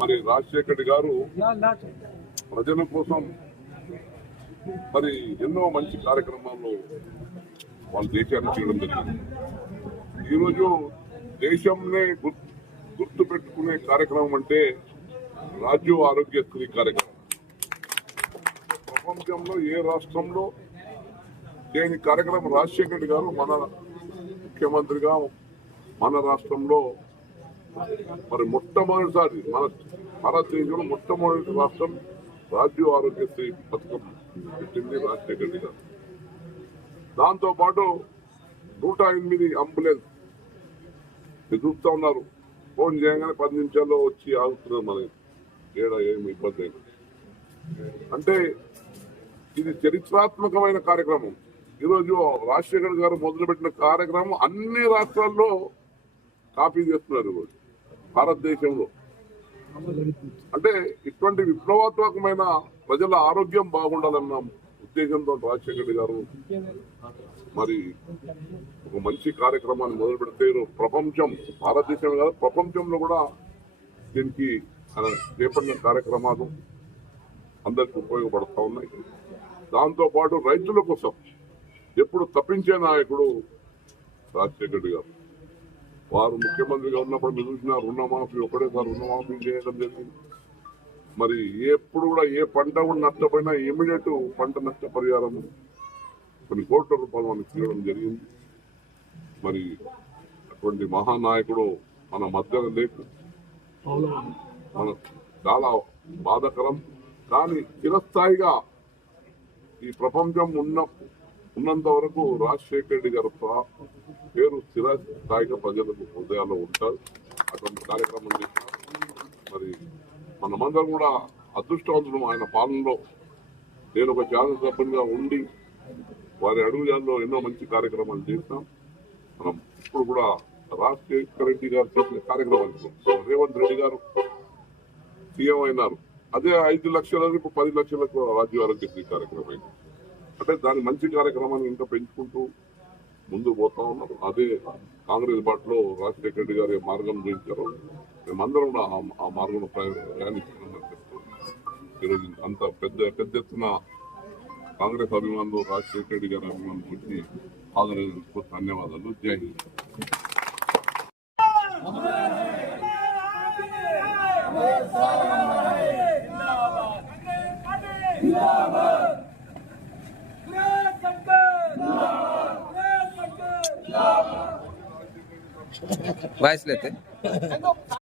మరి రాజశేఖర్ గారు ప్రజల కోసం మరి ఎన్నో మంచి కార్యక్రమాల్లో వాళ్ళు దేశాన్ని చేయడం జరిగింది. ఈరోజు దేశంనే గుర్- గుర్తు పెట్టుకునే కార్యక్రమం అంటే రాజ్య ఆరోగ్యశ్రీ కార్యక్రమం. ప్రపంచంలో ఏ రాష్ట్రంలో లేని కార్యక్రమం రాజశేఖర గారు మన ముఖ్యమంత్రిగా మన రాష్ట్రంలో మరి మొట్టమొదటిసారి మన భారతదేశంలో మొట్టమొదటి రాష్ట్రం రాజీవ్ ఆరోగ్యశ్రీ పథకం పెట్టింది రాజశేఖర్ రెడ్డి గారు. దాంతో పాటు నూట ఎనిమిది అంబులెన్స్ మీరు చూస్తా ఉన్నారు. ఫోన్ చేయగానే పది నిమిషాల్లో వచ్చి ఆగుతున్నారు మన ఏడా ఏమి ఇబ్బంది అయినా అంటే ఇది చరిత్రాత్మకమైన కార్యక్రమం. ఈరోజు రాజశేఖర్ గారు మొదలుపెట్టిన కార్యక్రమం అన్ని రాష్ట్రాల్లో కాపీ చేస్తున్నారు ఈరోజు. భారతదేశంలో. అంటే ఇటువంటి విప్లవాత్మకమైన ప్రజల ఆరోగ్యం బాగుండాలన్న ఉద్దేశంతో రాజశేఖర్ గారు మరి ఒక మంచి కార్యక్రమాన్ని మొదలు పెడితే ప్రపంచం భారతదేశం కాదు ప్రపంచంలో కూడా దీనికి చేపట్టిన కార్యక్రమాలు అందరికి ఉపయోగపడతా ఉన్నాయి. దాంతోపాటు రైతుల కోసం ఎప్పుడు తప్పించే నాయకుడు రాజశేఖర్ గారు. వారు ముఖ్యమంత్రిగా ఉన్నప్పుడు మీరు చూసిన రుణమాఫీ ఒకటేసారి రుణమాఫీ చేయడం జరిగింది. మరి ఎప్పుడు కూడా ఏ పంట కూడా నష్టపోయినా ఇమీడియట్ పంట నష్టపరిహారం కొన్ని కోట్ల రూపాయలు మనకి ఇవ్వడం జరిగింది. మరి అటువంటి మహానాయకుడు మన మధ్యన లేకు మన చాలా బాధకరం. కానీ చిరస్థాయిగా ఈ ప్రపంచం ఉన్న ఉన్నంత వరకు రాజశేఖర రెడ్డి గారు పేరు స్థిరస్థాయిగా ప్రజలకు హృదయాల్లో ఉంటారు. అటువంటి కార్యక్రమం మరి మనమందరం కూడా అదృష్టవంతులు ఆయన పాలనలో నేను ఒక శాసనసభ్యునిగా ఉండి వారి అడుగుజాల్లో ఎన్నో మంచి కార్యక్రమాలు చేసినాం. మనం ఇప్పుడు కూడా రాజశేఖర రెడ్డి గారు చేసిన కార్యక్రమాలు రేవంత్ రెడ్డి గారు సీఎం అయినారు. అదే ఐదు లక్షల ఇప్పుడు పది లక్షలకు రాజ్య ఆరోగ్యశ్రీ కార్యక్రమం అయింది. అంటే దాని మంచి కార్యక్రమాన్ని ఇంకా పెంచుకుంటూ ముందు పోతా ఉన్నారు అదే కాంగ్రెస్ పార్టీలో రాజశేఖర రెడ్డి గారి మార్గం చూపించారు మేమందరం కూడా ఆ- ఆ మార్గంలో ప్రయాణిస్తున్నామని ఈరోజు అంత పెద్ద పెద్ద ఎత్తున కాంగ్రెస్ అభిమానులు రాజశేఖర రెడ్డి గారి అభిమానులు వచ్చి హాజరైనందుకు ధన్యవాదాలు జై హింద్ वॉइस लेते